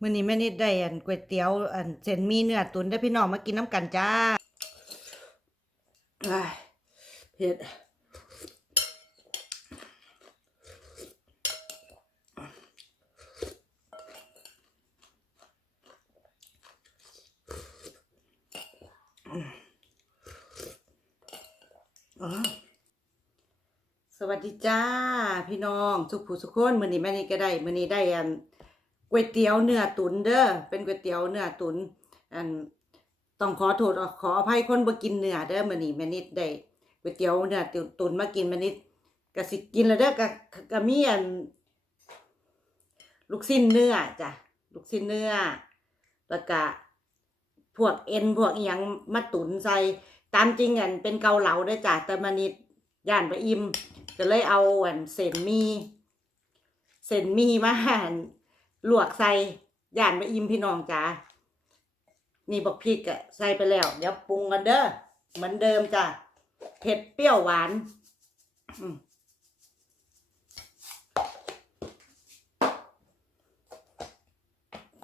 มื้อนี้แม่นิดได้อันก๋วยเตี๋ยวอันเส้นหมีเนื้อตุ๋นได้อพี่น้องมากินน้ำกันจ้าอ้ายเผ็ดอ๋อสวัสดีจ้า พี่น้องสุขผู้สุขคนมื้อนี้แม่นิดก็ได้มื้อนี้ได้อัน ก๋วยเตี๋ยวเนื้อตุ๋นเด้อเป็นก๋วยเตี๋ยวเนื้อตุ๋นอันต้องขอโทษขออภัยคนบ่กินเนื้อเด้อมื้อนี้แม่นิดได้ก๋วยเตี๋ยวเนื้อตุ๋นมากินแม่นิดก็สิกินแล้วเด้อก็ก็มีอันลูกชิ้นเนื้อจ้ะลูกชิ้นเนื้อแล้วก็พวกเอ็นพวกอีหยังมาตุ๋นใส่ตามจริงอันเป็นเกาเหลาด้อจ้ะแต่มานิดย่านไปอิ่มก็เลยเอาอันเส้นมีเส้นมีมาหั่น ลวกใส่ย่านไปอิ่มพี่น้องจ้านี่บอกพริกอะใส่ไปแล้ว เดี๋ยวปรุงกันเด้อเหมือนเดิมจ้ะเผ็ดเปรี้ยวหวาน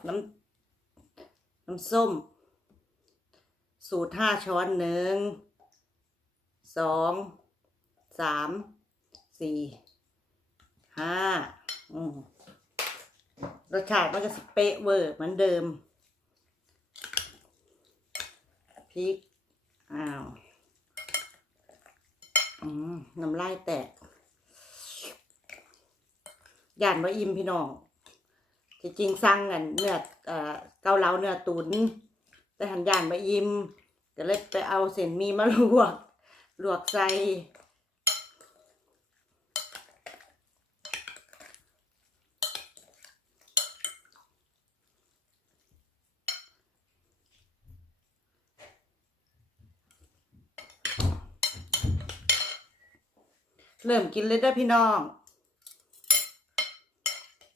น้ำน้ำส้ม สูตรห้าช้อนหนึ่งสองสามสี่ห้าอืม รสชาติมันก็เป๊ะเวอร์เหมือนเดิมพริกอ้าวน้ำลายแตกย่านว่าอิ่มพี่น้องที่จริงสั่งกันเนื้อเกาเหลาเนื้อตุนแต่หันย่านมาอิ่มก็เลยไปเอาเส้นมีมาลวกลวกใส่ เริ่มกินเลยเด้อพี่น้อง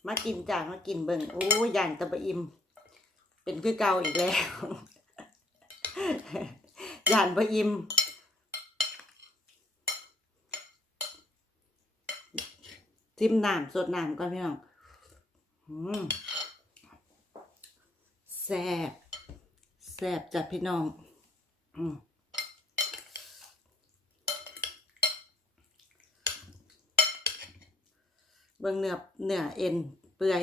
มากินจ้ามากินเบิ่งโอ้ยย่านตะบะอิม เป็นคือเก่าอีกแล้ว ย่านบะอิมจิ้มน้ำสดน้ำก่อนพี่น้องแซ่บแซ่บจ้ะพี่น้อง อืม บิ่งเนื้อเนื้อเอ็นเปื่อย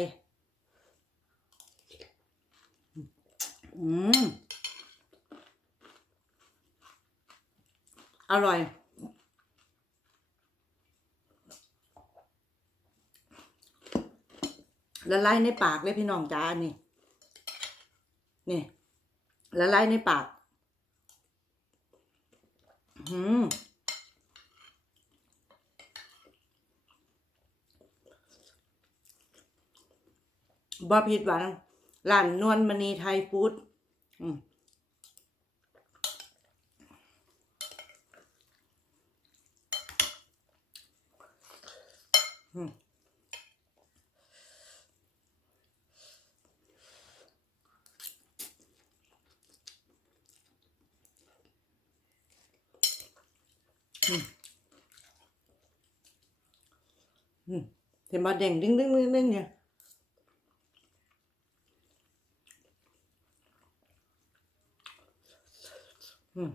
อืมอร่อย ละลายในปากเลยพี่น้องจ้านี่ นี่ละลายในปาก อืม บ่ผิดหวังร้านนวลมณีไทยฟู้ดอืมเห็นมาเด้งดึงดึงดึงดึงเนี่ย อืม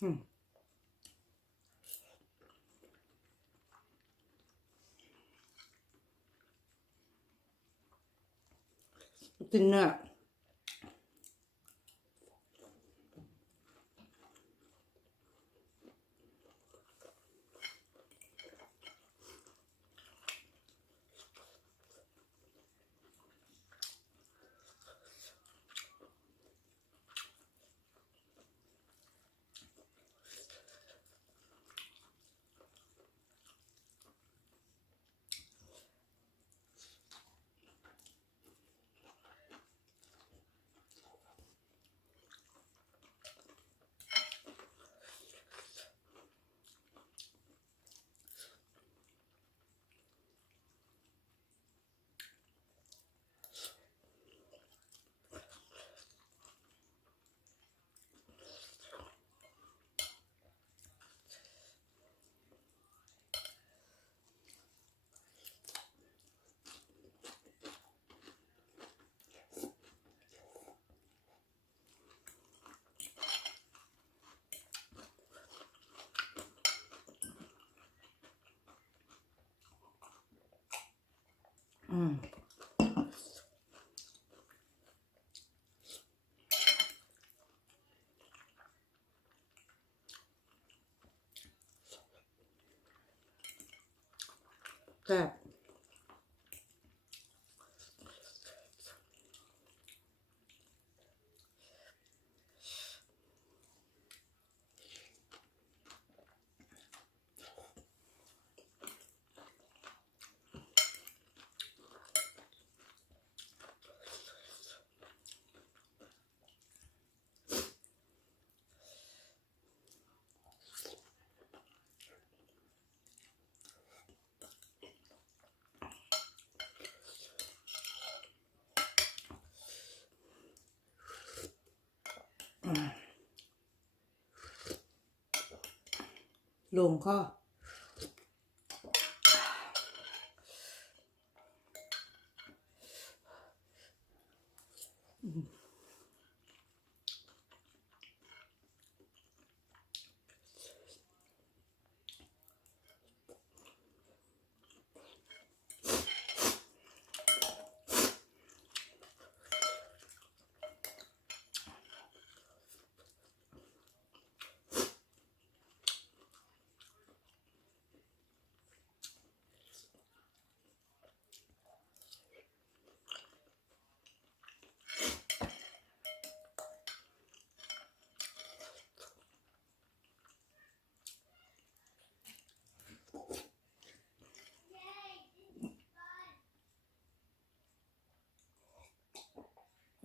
อืมกินเนื้อ อ อืม ลงข้ออืม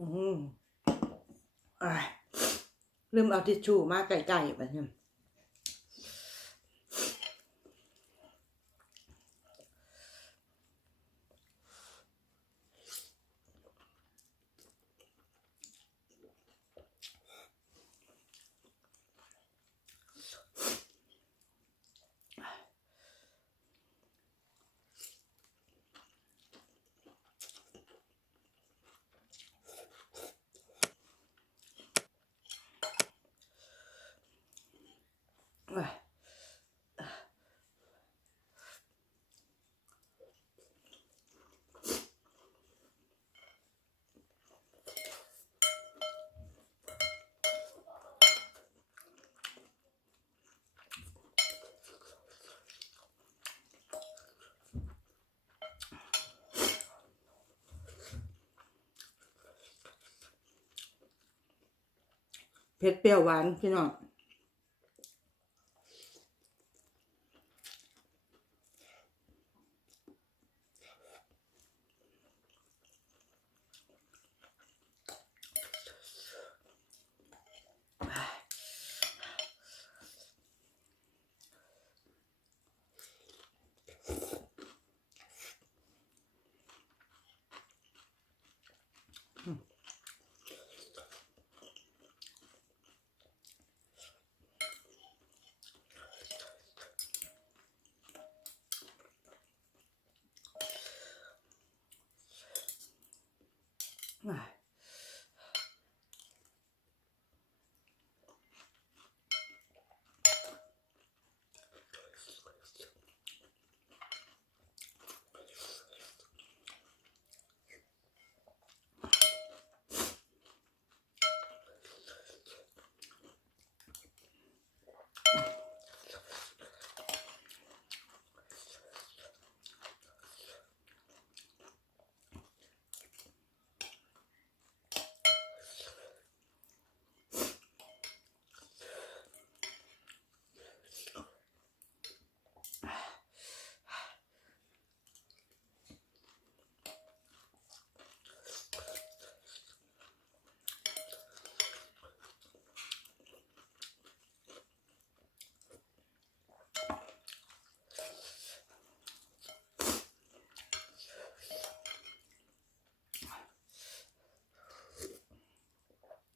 อ่าลืมเอาทิชชู่มาไก่ๆไปเนี่ยะ เผ็ดเปรี้ยวหวานพี่น้อง อะ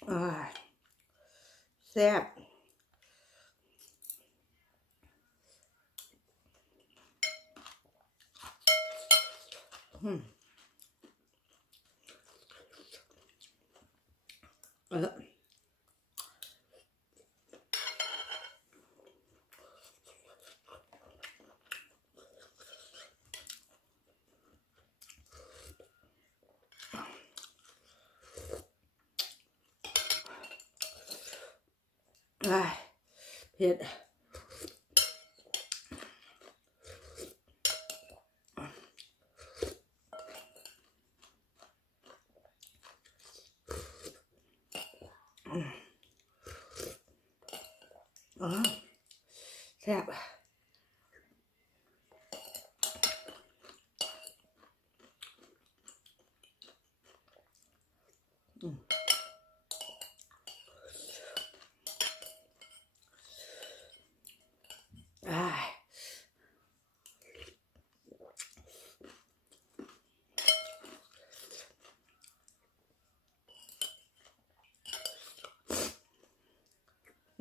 อ่าแซ่บอืม เอออ้ายเผ็ดอ๋อแซ่บอ้าย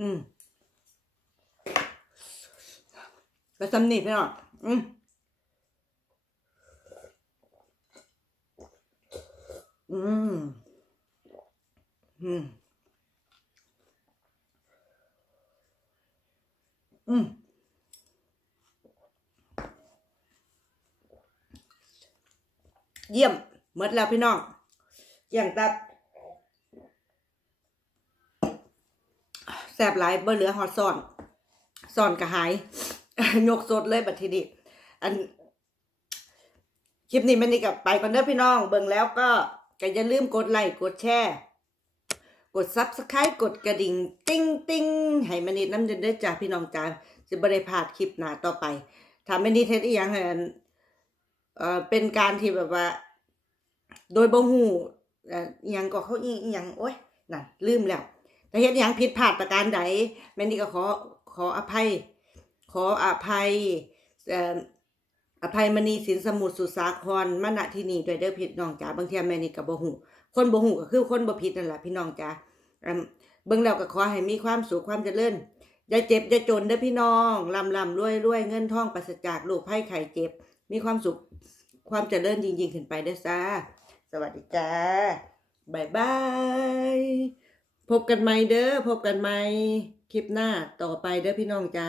อืมแล้วสำนีพี่น้องอืมอืมอืมอืมเยี่ยมหมดแล้วพี่น้องเกี่ยงตัด แสบหลายเบอร์เหลือหอดซ่อนซ่อนกระหายยกสดเลยบัดทีนี้อันคลิปนี้มันนี่กับไปก่อนเด้อพี่น้องเบิ่งแล้วก็ก็อย่าลืมกดไลค์กดแชร์กดซับสไครต์กดกระดิ่ง ติ้งติ้งให้มันนี่น้ำเดือดเด้จ้าพี่น้องจ้าจะบริพาดคลิปหน้าต่อไปถ้าไม่นี่เทสอีหยังให้อันเอ่อเป็นการที่แบบว่า โดยบ่ฮู้เอ่ออิหยังก็เขาอีอยังโอ๊ยนั่นลืมแล้ว เฮ็ดอิหยังผิดพลาดประการใดแม่นี่ก็ขอขออภัย ขออภัยเอ่ออภัยมณีสินสมุทรสุสาครมณที่นี่ด้วยเด้อพี่น้องจ๋าบางทีแม่นี่ก็บ่ฮู้คนบ่ฮู้ก็คือคนบ่ผิดนั่นแหละพี่น้องจ๋าเบิ่งแล้วก็ขอให้มีความสุขความเจริญอย่าเจ็บอย่าจนเด้อพี่น้องร่ำร่ำรวยรวยเงินทองปราศจากโรคภัยไข้เจ็บ มีความสุขความเจริญยิ่งๆขึ้นไปเด้อจ้าสวัสดีจ้าบายบาย พบกันใหม่เด้อพบกันใหม่คลิปหน้าต่อไปเด้อพี่น้องจ้า